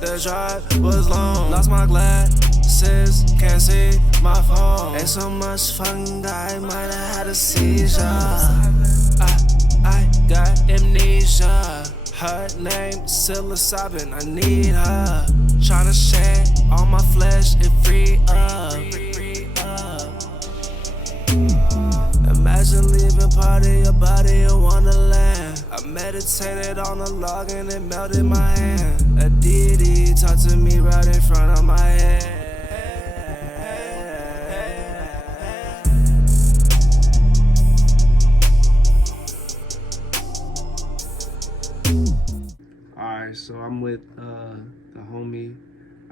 The drive was long. Lost my glasses, can't see my phone. Ain't so much fun, I might have had a seizure. I got amnesia. Her name psilocybin, I need her. Tryna share all my flesh and free up. Imagine leaving part of your body in Wonderland. I meditated on the log and it melted my hand. A deity talked to me right in front of my head. Alright, so I'm with the homie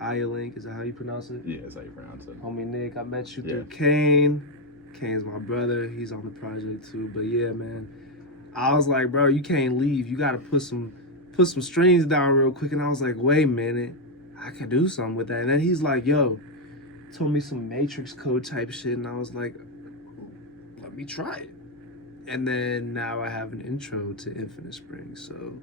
Ayalink. Is that how you pronounce it? Yeah, that's how you pronounce it. Homie Nick, I met you through Kane. Kane's my brother. He's on the project too. But yeah, man, I was like, bro, you can't leave. You gotta put some strings down real quick. And I was like, wait a minute, I could do something with that. And then he's like, yo, told me some Matrix code type shit. And I was like, let me try it. And then now I have an intro to Infinite Spring. So.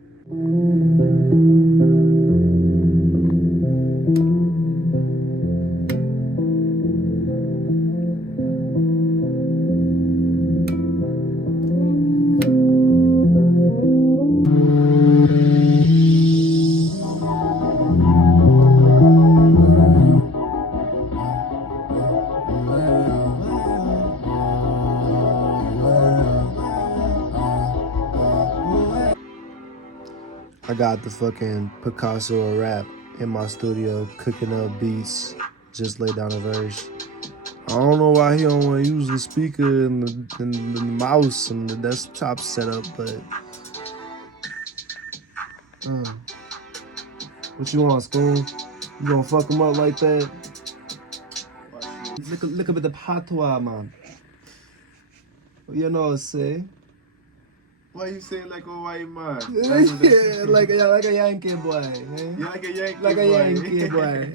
I got the fucking Picasso of rap in my studio, cooking up beats, just laid down a verse. I don't know why he don't want to use the speaker and the mouse and the desktop setup, but what you want, Spoon? You gonna fuck him up like that? Look up at the patois, man. You know what I'm saying? Why you say like a white man? Yeah, like a Yankee boy, man. You like a Yankee like boy? a Yankee boy.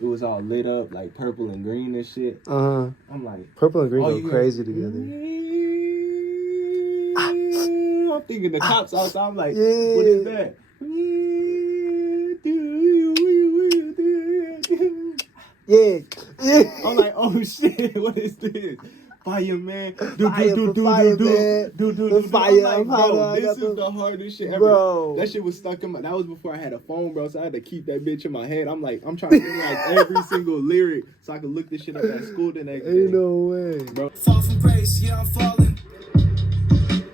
It was all lit up like purple and green and shit. I'm like, purple and green go crazy together. I'm thinking the cops outside. I'm like, what is that? Yeah. I'm like, oh shit, what is this? Fire, man. Fire. This is the hardest shit ever. Bro. That shit was stuck in my... That was before I had a phone, bro, so I had to keep that bitch in my head. I'm like, I'm trying to think like every single lyric so I could look this shit up at school the next day. Ain't no way. Bro. Fall from grace, yeah, I'm falling.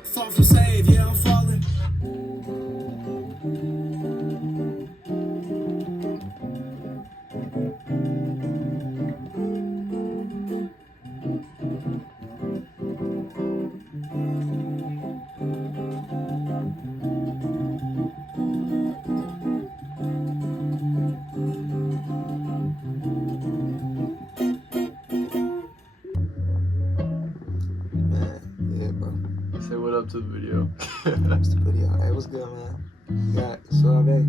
Fall from save, yeah, I'm falling. Say what up to the video. That's the video. Hey, what's good, man? Yeah, so babe.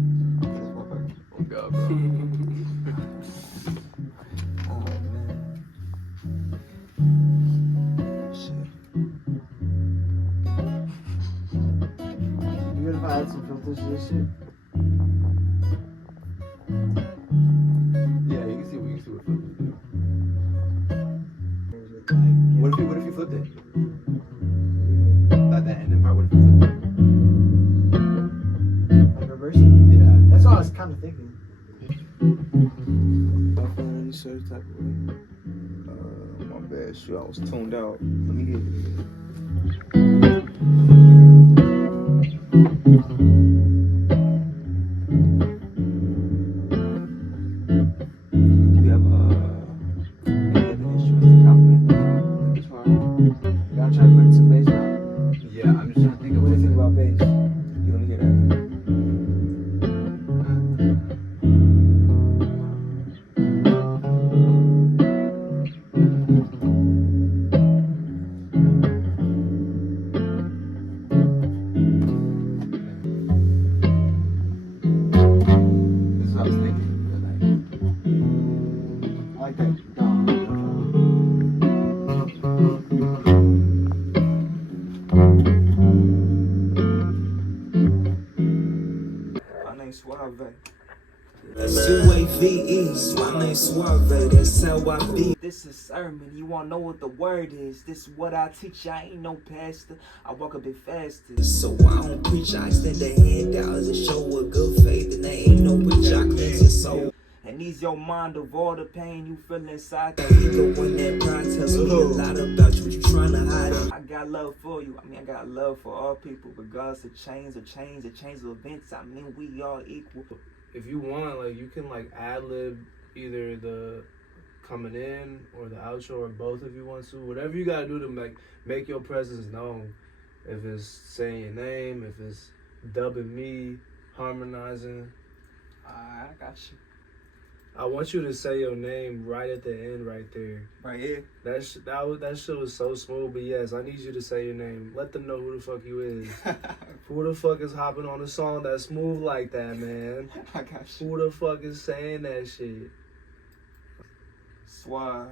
Oh god, bro. Oh man. Shit. You good if I add some filters to this shit? Yeah, you can see what filters do. What if you flipped it? Like that ending part, what if you flipped it? Like reverse it? Yeah. That's what I was kind of thinking. I feel any certain type of way. My bad. Shoot, I was tuned out. Let me get it. You have any other instruments to complement this part? You gotta try to put some bass down. Yeah, I'm just trying to think of What do you think about bass? You don't hear that? S-U-A-V-E, my name's Suave, that's how I be. This is sermon, you wanna know what the word is. This is what I teach, I ain't no pastor. I walk a bit faster. So I don't preach, I extend a hand out as a show of good faith. And there ain't no witch, I cleanse your soul. And ease your mind of all the pain you feel inside. That ego when that pride tells me a lot about you, what you trying to hide it. I got love for you, I got love for all people. Regardless of change, of events, we all equal. If you want, like, you can like ad-lib either the coming in or the outro or both if you want to. Whatever you gotta do to make your presence known. If it's saying your name, if it's dubbing me, harmonizing. I got you. I want you to say your name right at the end, right there. Right here. That shit was so smooth. But yes, I need you to say your name. Let them know who the fuck you is. Who the fuck is hopping on a song that's smooth like that, man? I got you. Who the fuck is saying that shit? Suave.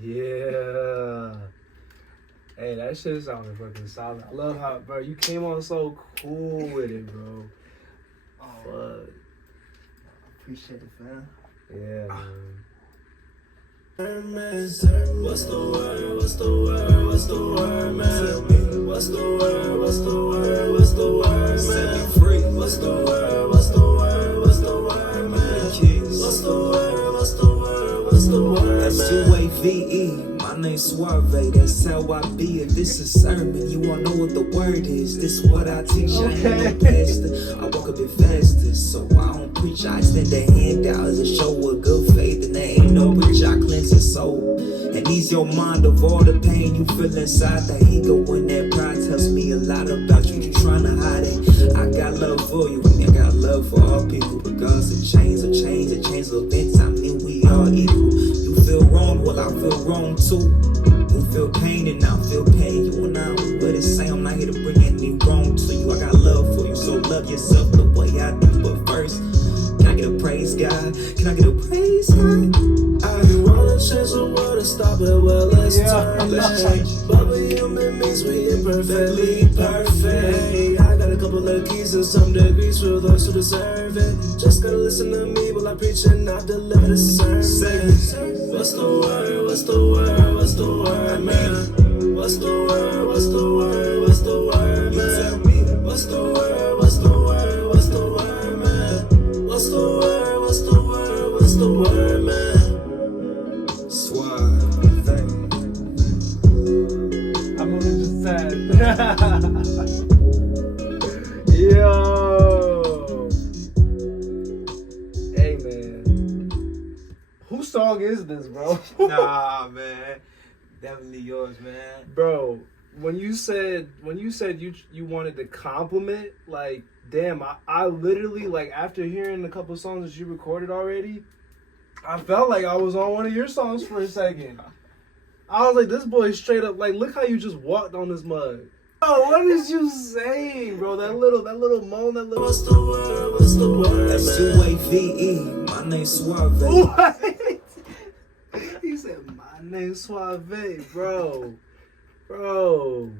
Yeah. Hey, that shit sounded fucking solid. I love how, bro, you came on so cool with it, bro. Oh, Fuck. Appreciate it, fam. Yeah, man. What's the word? What's the word? What's the word, man? What's the word? What's the word? What's the word, man? Set me free. What's the word? What's the word? What's the word, man? What's the word? What's the word? What's the word, man? S-U-A-V-E. My name's Suave, that's how I be. If this is sermon, you wanna know what the word is. This is what I teach, I ain't no pastor. I walk a bit faster, so I don't preach. I extend a hand out as a show of good faith. And there ain't no witch, I cleanse your soul. And ease your mind of all the pain you feel inside. That ego when that pride tells me a lot about you, you trying to hide it. I got love for you, I got love for all people. Regardless of change, of events, we all equal. You feel wrong, well I feel wrong too. You feel pain and I feel pain. You and I what it say, I'm not here to bring any wrong to you. I got love for you, so love yourself the way I do. But first, can I get a praise God? Can I get a praise God? I wanna change the world and stop it, well let's turn it. But we human means we imperfectly perfect. I got a couple of keys and some degrees for those who deserve it. Just gotta listen to me while I preach and I deliver the sermon. What's the word? What's the word? What's the word, man? What's the word? What's the word? What's the word, man? What's the word? What's the word? What's the word, man? What's the word? What's the word? What's the word, man? Suave. I'm only just sad. Yo. Hey, man. Whose song is this, bro? Nah, man. Definitely yours, man. Bro, when you said you wanted to compliment, like, damn, I literally, like, after hearing a couple songs that you recorded already, I felt like I was on one of your songs for a second. I was like, this boy straight up, like, look how you just walked on this mud. Oh, what is you saying, bro? That little moan, that little. What's the word? What's the word? S-U-A-V-E. My name's Suave. What? He said, my name's Suave, bro. Bro.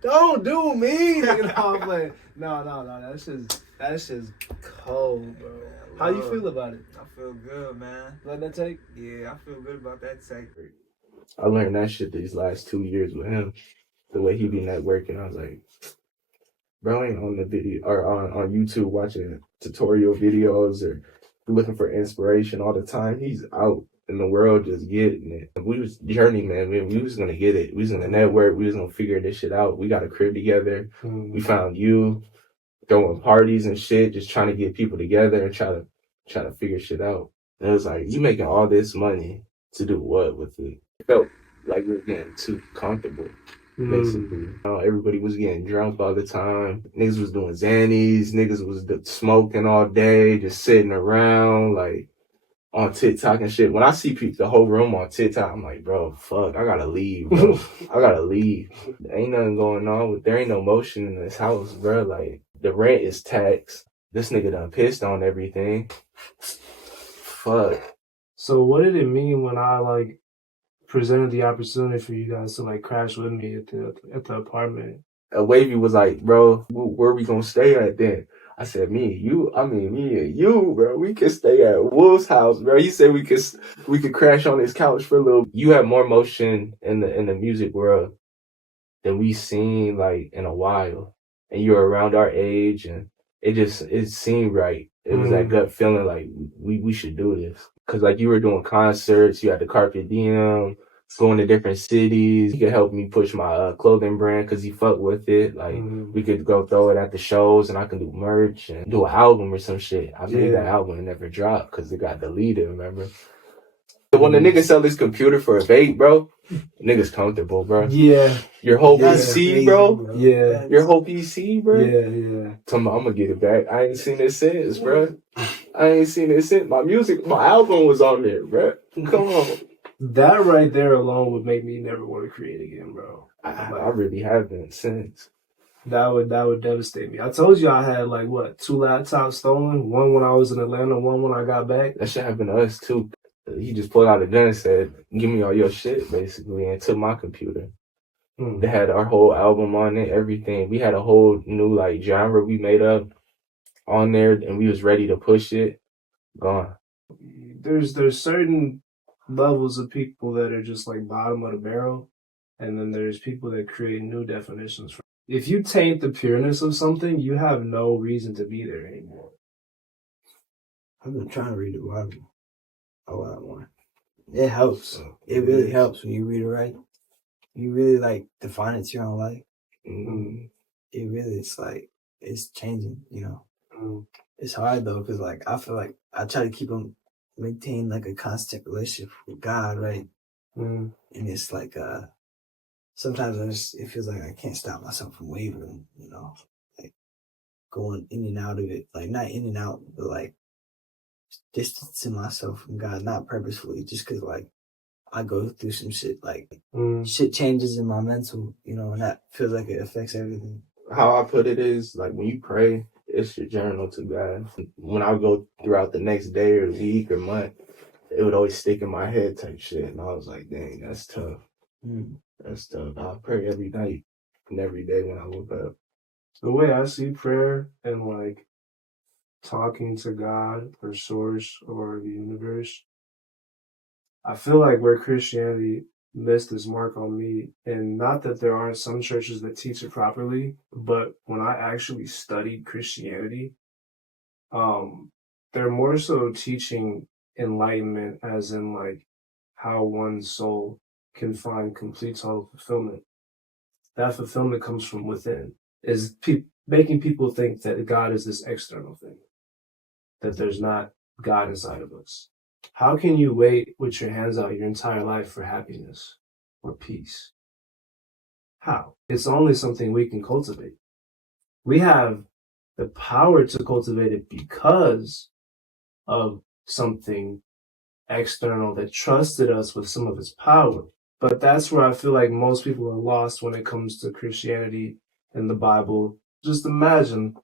Don't do me, nigga. No, I'm playing. No. That's just cold, bro. How you feel about it? I feel good, man. Let that take? Yeah, I feel good about that take. I learned that shit these last 2 years with him. The way he be networking, I was like, bro ain't on the video or on YouTube watching tutorial videos or looking for inspiration all the time. He's out in the world just getting it. We was journeyman, man. We was gonna get it. We was gonna network. We was gonna figure this shit out. We got a crib together. We found you throwing parties and shit, just trying to get people together and try to figure shit out. And it was like, you making all this money to do what with it? It felt like we were getting too comfortable. Basically, everybody was getting drunk all the time. Niggas was doing Xannies. Niggas was smoking all day, just sitting around like on TikTok and shit. When I see the whole room on TikTok, I'm like, bro, fuck, I gotta leave, bro. I gotta leave. There ain't nothing going on. There ain't no motion in this house, bro. Like, the rent is taxed. This nigga done pissed on everything. Fuck. So what did it mean when I, like, presented the opportunity for you guys to, like, crash with me at the apartment? Wavy was like, bro, where we gonna stay at then? I said, me and you, bro. We could stay at Wolf's house, bro. He said we could crash on his couch for a little. You have more motion in the music world than we seen like in a while, and you're around our age, and it seemed right. It was that gut feeling like we should do this, cause like you were doing concerts, you had the Carpe Diem, going to different cities. He could help me push my clothing brand because he fucked with it. Like we could go throw it at the shows, and I can do merch and do an album or some shit. I made that album and never dropped because it got deleted. Remember? When the nigga sell his computer for a vape, bro, nigga's comfortable, bro. Yeah. Your whole That's PC, crazy, bro. Yeah. Your whole PC, bro. Yeah. I'm gonna get it back. I ain't seen it since, bro. My album was on there, bro. Come on. That right there alone would make me never want to create again, bro. I really haven't since. That would devastate me. I told you I had like what, 2 laptops stolen? One when I was in Atlanta, one when I got back. That shit happened to us too. He just pulled out a gun and said, "Give me all your shit," basically, and took my computer. They had our whole album on it, everything. We had a whole new like genre we made up on there, and we was ready to push it. Gone. There's certain levels of people that are just like bottom of the barrel, and then there's people that create new definitions for. If you taint the pureness of something, you have no reason to be there anymore. I've been trying to read the Bible a lot more. It helps. It really helps when you read it right. You really like define it to your own life. It really, it's changing, you know. It's hard though, because like I feel like I try to maintain like a constant relationship with God, right? And it's like sometimes it feels like I can't stop myself from wavering, you know, like going in and out of it, like not in and out, but like distancing myself from God, not purposefully, just because like I go through some shit, like shit changes in my mental, you know, and that feels like it affects everything. How I put it is like when you pray, it's your journal to God. When I go throughout the next day or week or month, it would always stick in my head type shit, and I was like, dang, that's tough. That's tough. I pray every night and every day when I wake up. The way I see prayer and like talking to God or source or the universe, I feel like where Christianity missed its mark on me, and not that there aren't some churches that teach it properly, but when I actually studied Christianity, they're more so teaching enlightenment as in like how one's soul can find complete total fulfillment. That fulfillment comes from within, is making people think that God is this external thing, that there's not God inside of us. How can you wait with your hands out your entire life for happiness or peace? How? It's only something we can cultivate. We have the power to cultivate it because of something external that trusted us with some of its power. But that's where I feel like most people are lost when it comes to Christianity and the Bible. Just imagine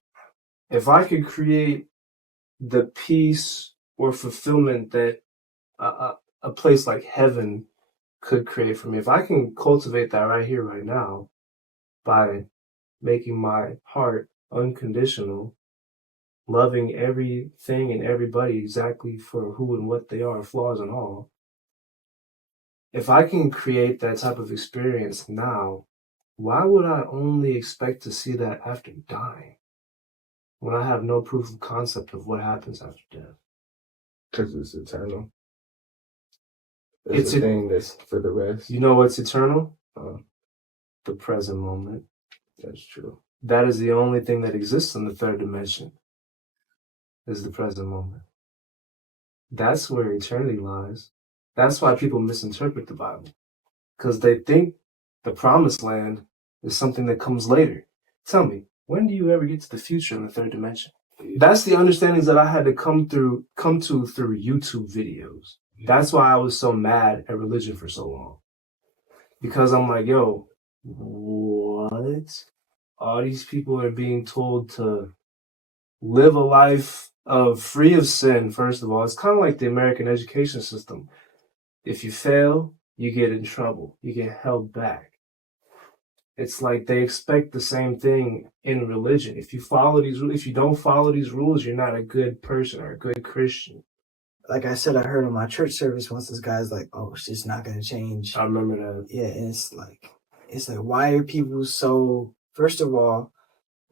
if I could create the peace or fulfillment that a place like heaven could create for me. If I can cultivate that right here, right now, by making my heart unconditional, loving everything and everybody exactly for who and what they are, flaws and all. If I can create that type of experience now, why would I only expect to see that after dying when I have no proof of concept of what happens after death? Because it's eternal. It's a thing that's for the rest. You know what's eternal? The present moment. That's true. That is the only thing that exists in the third dimension, is the present moment. That's where eternity lies. That's why people misinterpret the Bible, because they think the promised land is something that comes later. Tell me, when do you ever get to the future in the third dimension? That's the understandings that I had to come to through YouTube videos. That's why I was so mad at religion for so long. Because I'm like, yo, what? All these people are being told to live a life free of sin, first of all. It's kind of like the American education system. If you fail, you get in trouble. You get held back. it's like they expect the same thing in religion. If you don't follow these rules, you're not a good person or a good Christian. Like I said, I heard in my church service once this guy's like, "Oh, it's just not gonna change." I remember that. Yeah, and it's like, why are people so? First of all,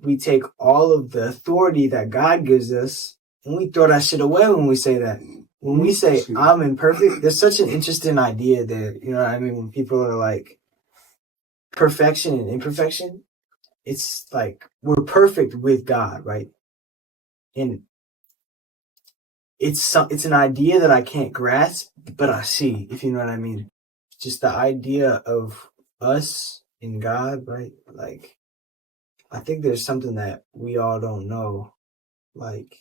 we take all of the authority that God gives us and we throw that shit away when we say that. When we say I'm imperfect, there's such an interesting idea there. You know what I mean? When people are like perfection and imperfection, it's like we're perfect with God, right? And it's an idea that I can't grasp, but I see, if you know what I mean. Just the idea of us and God, right? Like, I think there's something that we all don't know, like,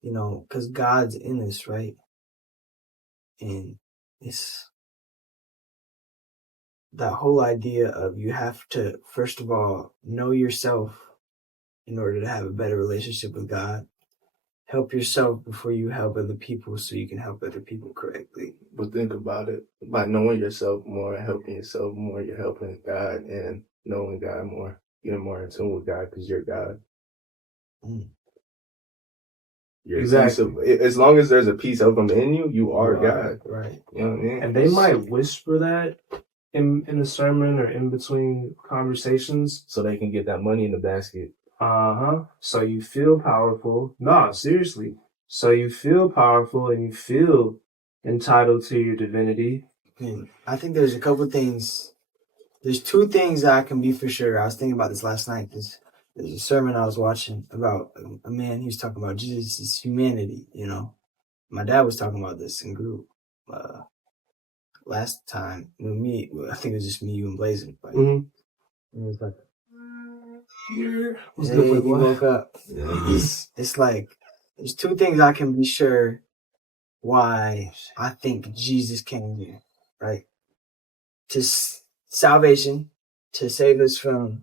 you know, because God's in us, right? And it's that whole idea of you have to, first of all, know yourself in order to have a better relationship with God. Help yourself before you help other people so you can help other people correctly. But think about it. By knowing yourself more and helping yourself more, you're helping God and knowing God more. Getting more in tune with God because you're God. You're Exactly. As long as there's a piece of Him in you, you are God. Right. You know what I mean? And they might whisper that in a sermon or in between conversations. So they can get that money in the basket. So you feel powerful. No, seriously. So you feel powerful and you feel entitled to your divinity. I think there's a couple things. There's two things that I can be for sure. I was thinking about this last night. There's a sermon I was watching about a man. He was talking about Jesus' humanity, you know. My dad was talking about this in group last time. I think it was just me, you, and Blazing. But Mm-hmm. it was like, Here. he woke up. It's like, there's two things I can be sure why I think Jesus came here, right? To salvation, to save us from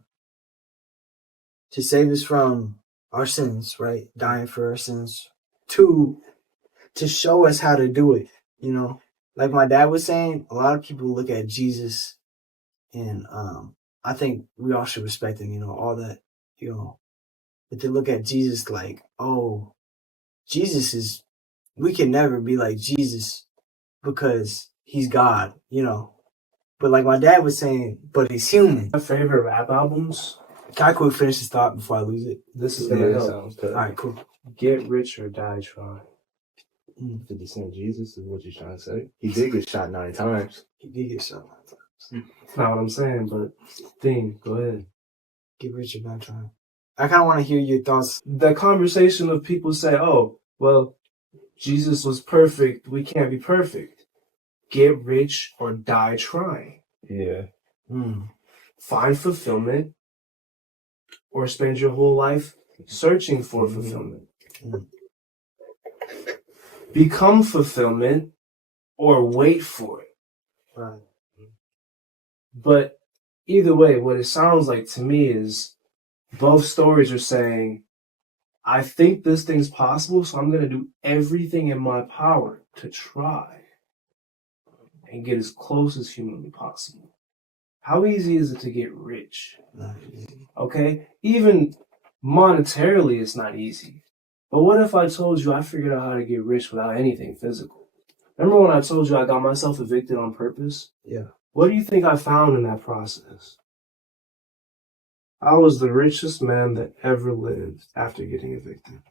our sins, right? Dying for our sins. Two, to show us how to do it, you know? Like my dad was saying, a lot of people look at Jesus and I think we all should respect him, you know, all that, you know. But they look at Jesus like, oh, we can never be like Jesus because he's God, you know. But like my dad was saying, but he's human. My favorite rap albums. Can I quick finish this thought before I lose it? This is gonna help. Sounds good. All right, cool. Get rich or die trying. 50% Jesus is what you're trying to say. He did get shot 9 times. He did get shot 9 times. That's not what I'm saying, but thing, go ahead. Get rich or die trying. I kind of want to hear your thoughts. The conversation of people say, oh, well, Jesus was perfect. We can't be perfect. Get rich or die trying. Yeah. Find fulfillment or spend your whole life searching for fulfillment. Become fulfillment or wait for it. Right. But either way, what it sounds like to me is both stories are saying, I think this thing's possible, so I'm going to do everything in my power to try and get as close as humanly possible. How easy is it to get rich? Okay? Even monetarily, it's not easy. But what if I told you I figured out how to get rich without anything physical? Remember when I told you I got myself evicted on purpose? Yeah. What do you think I found in that process? I was the richest man that ever lived after getting evicted.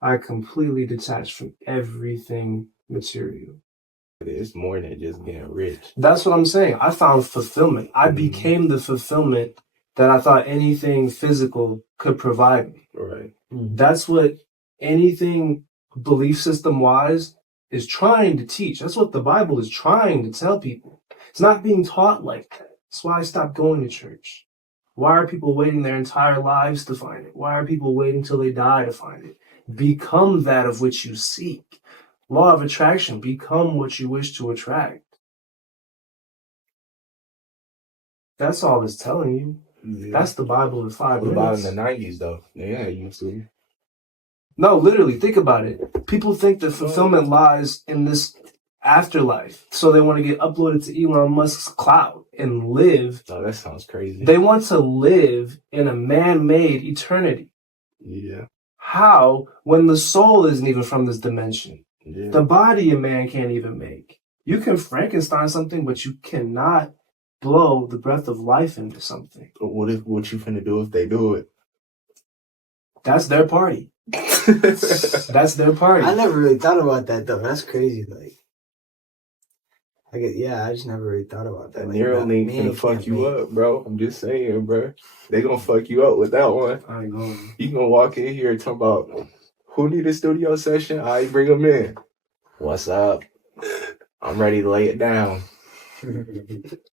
I completely detached from everything material. It's more than just getting rich. That's what I'm saying. I found fulfillment. I became the fulfillment that I thought anything physical could provide me. Right. That's what anything belief system-wise is trying to teach. That's what the Bible is trying to tell people. It's not being taught like that. That's why I stopped going to church. Why are people waiting their entire lives to find it? Why are people waiting till they die to find it? Become that of which you seek. Law of attraction, become what you wish to attract. That's all it's telling you. Yeah. That's the Bible in 5 What minutes. about in the 90s, though? They had YouTube. No, literally, think about it. People think that fulfillment lies in this afterlife. So they want to get uploaded to Elon Musk's cloud and live. Oh, that sounds crazy. They want to live in a man-made eternity. Yeah. How? When the soul isn't even from this dimension. Yeah. The body a man can't even make. You can Frankenstein something, but you cannot blow the breath of life into something. But what you finna do if they do it? That's their party. That's their party. I never really thought about that though. That's crazy. I just never really thought about that. That Neuralink finna fuck you up, bro. I'm just saying, bro. They gonna fuck you up with that one. I ain't going. You gonna walk in here and talk about who need a studio session? I bring them in. What's up? I'm ready to lay it down.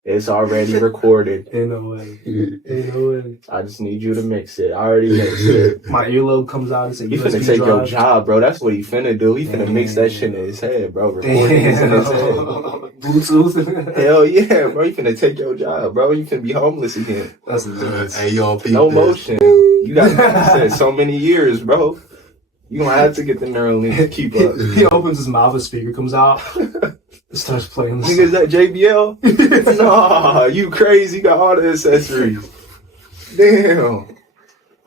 It's already recorded. Ain't no way. Ain't no way. I just need you to mix it. I already mixed it. My earlobe comes out and says, You finna take your job, bro. That's what he finna do. He finna mix that shit in his head, bro. Recording this in his head. Bluetooth. Hell yeah, bro. You finna take your job, bro. You finna be homeless again. That's nuts. Hey, y'all, peep No this. motion. You got said so many years, bro. You gonna have to get the Neuralink to keep up. He opens his mouth, a speaker comes out. It starts playing the Nigga, is that JBL? Nah, you crazy. You got all the accessories. Damn.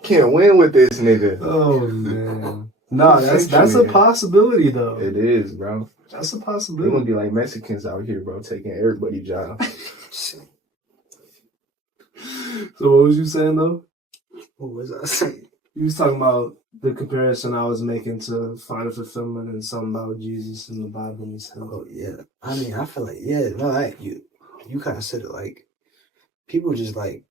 Can't win with this nigga. Oh, man. No, that's a possibility, though. It is, bro. That's a We're possibility. gonna be like Mexicans out here, bro, taking everybody's job. So what was you saying, though? What was I saying? You was talking about the comparison I was making to Final Fulfillment and something about Jesus in the Bible and his hell. Oh yeah. I mean, I feel like you kind of said it like people just like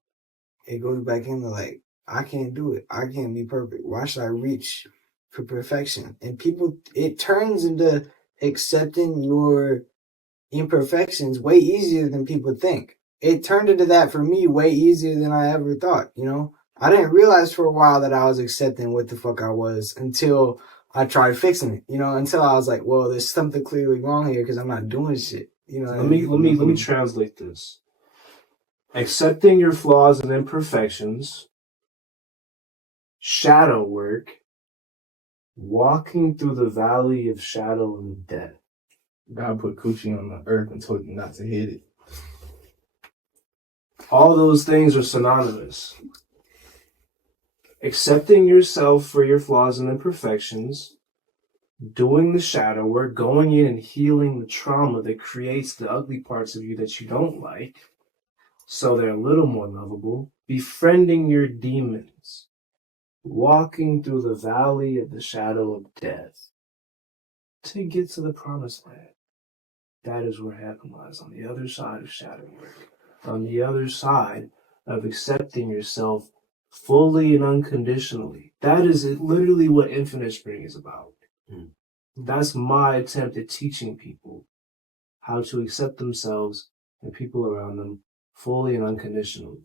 it goes back into like I can't do it. I can't be perfect. Why should I reach for perfection? And people, it turns into accepting your imperfections way easier than people think. It turned into that for me way easier than I ever thought. I didn't realize for a while that I was accepting what the fuck I was until I tried fixing it, until I was like, well, there's something clearly wrong here because I'm not doing shit. Let me translate this. Accepting your flaws and imperfections, shadow work, walking through the valley of shadow and death. God put coochie on the earth and told you not to hit it. All those things are synonymous. Accepting yourself for your flaws and imperfections, doing the shadow work, going in and healing the trauma that creates the ugly parts of you that you don't like, so they're a little more lovable, befriending your demons, walking through the valley of the shadow of death to get to the promised land. That is where heaven lies, on the other side of shadow work, on the other side of accepting yourself fully and unconditionally. That is literally what Infinite Spring is about. That's my attempt at teaching people how to accept themselves and people around them fully and unconditionally.